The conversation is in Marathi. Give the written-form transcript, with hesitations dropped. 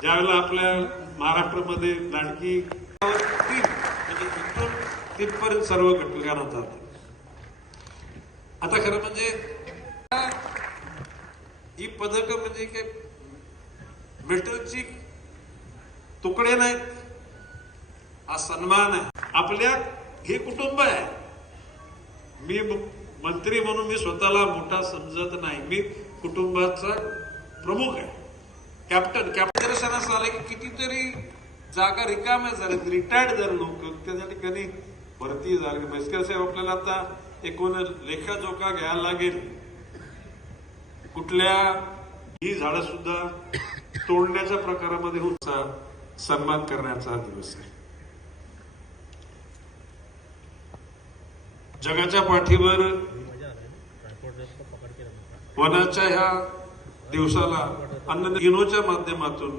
ज्यावेळेला आपल्या महाराष्ट्रामध्ये लाडकी म्हणजे इथून तिथपर्यंत सर्व घटकांना जात. आता खरं म्हणजे ही पदक म्हणजे काय मेटलची तुकडे नाहीत, हा सन्मान आहे. आपल्या हे कुटुंब आहे. मी मंत्री म्हणून मी स्वतःला मोठा समजत नाही, मी कुटुंबाचा प्रमुख आहे. कॅप्टन दर्शनास आले की कितीतरी जागा रिकाम्या झाल्या, रिटायर्ड झाले लोक, त्या ठिकाणी भरती झाली. म्हैसकर साहेब आपल्याला आता एकूण लेखाजोखा घ्यायला लागेल. कुठल्या ही झाडं सुद्धा तोडण्याच्या प्रकारामध्ये होता सन्मान करण्याचा दिवस आहे. जगाच्या पाठीवर वनाच्या ह्या दिवसाला अन्न इनोच्या माध्यमातून